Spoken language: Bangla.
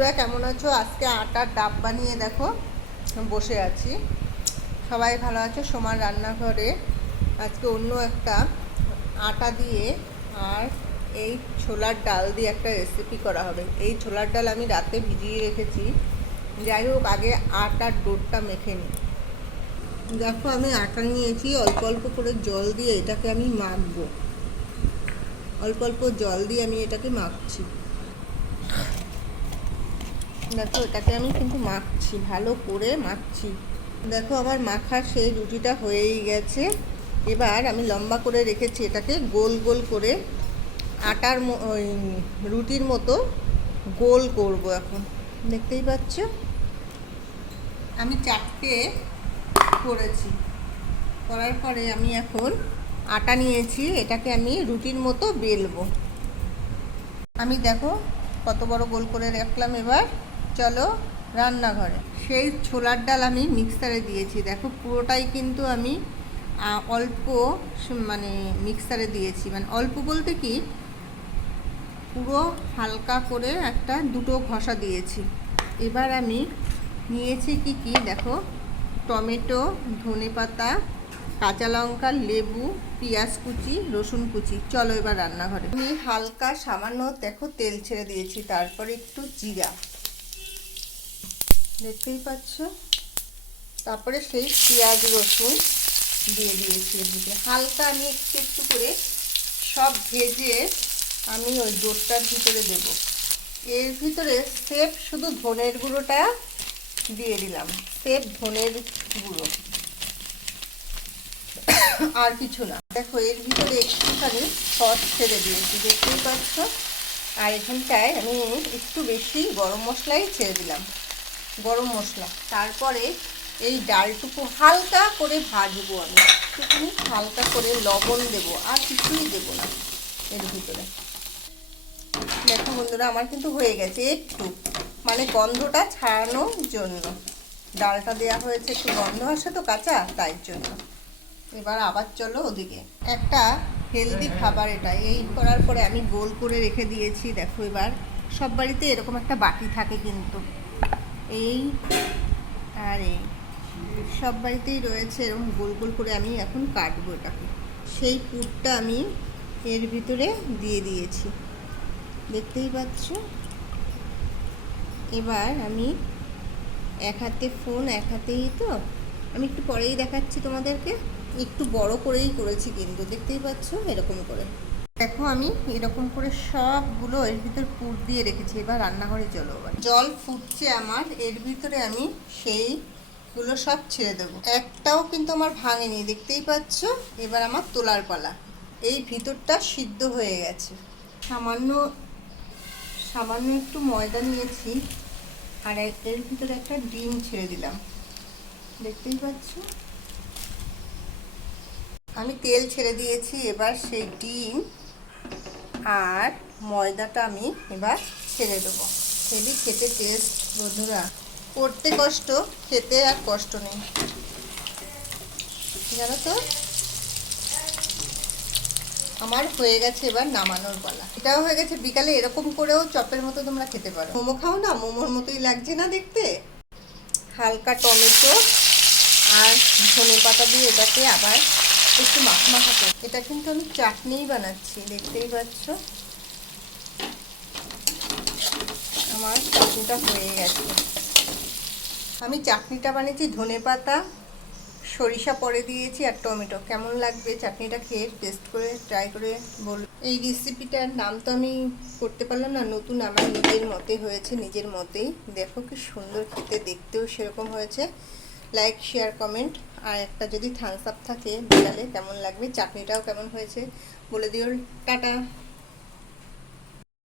তোমরা কেমন আছো? আজকে আটার ডাব বানিয়ে দেখো। বসে আছি। সবাই ভালো আছো? সোমার রান্নাঘরে। আজকে অন্য একটা আটা দিয়ে আর এই ছোলার ডাল দিয়ে একটা রেসিপি করা হবে। এই ছোলার ডাল আমি রাতে ভিজিয়ে রেখেছি। যাই হোক, আগে আটার ডোরটা মেখে নিই। দেখো, আমি আটা নিয়েছি। অল্প অল্প করে জল দিয়ে এটাকে আমি মাখবো। অল্প অল্প জল দিয়ে আমি এটাকে মাখছি। দেখো, এটাকে আমি কিন্তু মাখছি, ভালো করে মাখছি। দেখো, আমার মাখার সেই রুটিটা হয়েই গেছে। এবার আমি লম্বা করে রেখেছি এটাকে, গোল গোল করে আটার ওই রুটির মতো গোল করব এখন। দেখতেই পাচ্ছ? আমি চারটে করেছি। করার পরে আমি এখন আটা নিয়েছি, এটাকে আমি রুটির মতো বেলবো। আমি দেখো কত বড় গোল করে রাখলাম এবার। চলো রান্নাঘরে। সেই ছোলার ডাল আমি মিক্সারে দিয়েছি। দেখো পুরোটাই কিন্তু আমি অল্প মানে মিক্সারে দিয়েছি। মানে অল্প বলতে কি, পুরো হালকা করে একটা দুটো ঘষা দিয়েছি। এবার আমি নিয়েছি কি কি, দেখো, টমেটো ধনেপাতা কাঁচা লঙ্কা, লেবু, পেঁয়াজ কুচি, রসুন কুচি। চলো এবার রান্নাঘরে। আমি হালকা সামান্য, দেখো, তেল ছেড়ে দিয়েছি। তারপরে একটু জিরা। দেখতেই পাচ্ছ? তারপরে সেই পেঁয়াজ, রসুন দিয়ে দিয়েছি ভিতরে হালকা আমি একটু একটু করে সব ভেজে আমি ওই ডোরটার ভিতরে দেব। এর ভিতরে সেফ শুধু ধনের গুঁড়োটা দিয়ে দিলাম। সেফ ধনের গুঁড়ো। আর কিছু না। দেখো, এর ভিতরে একটুখানি সস ছেড়ে দিয়েছি। দেখতেই পাচ্ছ? আর এখানটায় আমি একটু বেশি গরম মশলাই ছেড়ে দিলাম। গরম মশলা। তারপরে এই ডালটুকু হালকা করে ভাজবো আমি। একটুখানি হালকা করে লবণ দেব, আর কিছুই দেবো না এর ভিতরে। দেখো বন্ধুরা, আমার কিন্তু হয়ে গেছে একটু মানে গন্ধটা ছাড়ানোর জন্য। ডালটা দেওয়া হয়েছে, একটু গন্ধ আসে তো কাঁচা, তাই জন্য। এবার আবার চলো ওদিকে। একটা হেলদি খাবার এটা, এই করার পরে আমি গোল করে রেখে দিয়েছি। দেখো এবার, সব বাড়িতে এরকম একটা বাটি থাকে কিন্তু। এই আর এই। সব বাড়িতেই রয়েছে এরকম গোল গোল করে আমি এখন কাটবো এটাকে। সেই পুরটা আমি এর ভিতরে দিয়ে দিয়েছি। দেখতেই পাচ্ছ? এবার আমি এক হাতে ফোন, এক হাতেই তো আমি একটু পরেই দেখাচ্ছি তোমাদেরকে। একটু বড় করেই করেছি কিন্তু, দেখতেই পাচ্ছ? এরকম করে। দেখো আমি এরকম করে সবগুলো এর ভিতর পুর দিয়ে রেখেছি, এবার রান্নাঘরে চলো জল ফুটছে আমার, এর ভিতরে আমি সেইগুলো সব ছেড়ে দেবো। একটাও কিন্তু আমার ভাঙেনি, দেখতেই পাচ্ছ? এবার আমার তোলার পালা। এই ভিতরটা সিদ্ধ হয়ে গেছে। সামান্য সামান্য একটু ময়দা নিয়েছি, আর এর ভিতরে একটা ডিম ছেড়ে দিলাম। দেখতেই পাচ্ছ? আমি তেল ছেড়ে দিয়েছি, এবার সেই ডিম আর ময়দাটা আমি এবার ছেড়ে দেবো। হেবি খেতে টেস্ট বন্ধুরা। করতে কষ্ট, খেতে আর কষ্ট নেই। জানো তো? আমার হয়ে গেছে এবার নামানোর পালা। এটাও হয়ে গেছে, বিকালে এরকম করেও চপের মতো তোমরা খেতে পারো। মোমো খাও না? মোমোর মতোই লাগছে না দেখতে? হালকা টমেটো আর ধনে পাতা দিয়ে এটাকে আবার একটু মাখা মাখা করে এটা কিন্তু আমি চাটনিই বানাচ্ছি, দেখতেই পাচ্ছ? আমার চাটনিটা হয়ে গেছে। আমি চাটনিটা বানিয়েছি, ধনে পাতা, সরিষা পরে দিয়েছি আর টমেটো। কেমন লাগবে? চাটনিটা খেয়ে টেস্ট করে ট্রাই করে বল। এই রেসিপিটার নাম তো আমি করতে পারলাম না, নতুন আমার নিজের মতে হয়েছে, নিজের মতেই। দেখো কি সুন্দর খেতে, দেখতেও সেরকম হয়েছে। লাইক শেয়ার কমেন্ট আর একটা যদি থামস আপ থাকে বিকালে কেমন লাগবে? চাটনিটাও কেমন হয়েছে? বলে দিও। টাটা!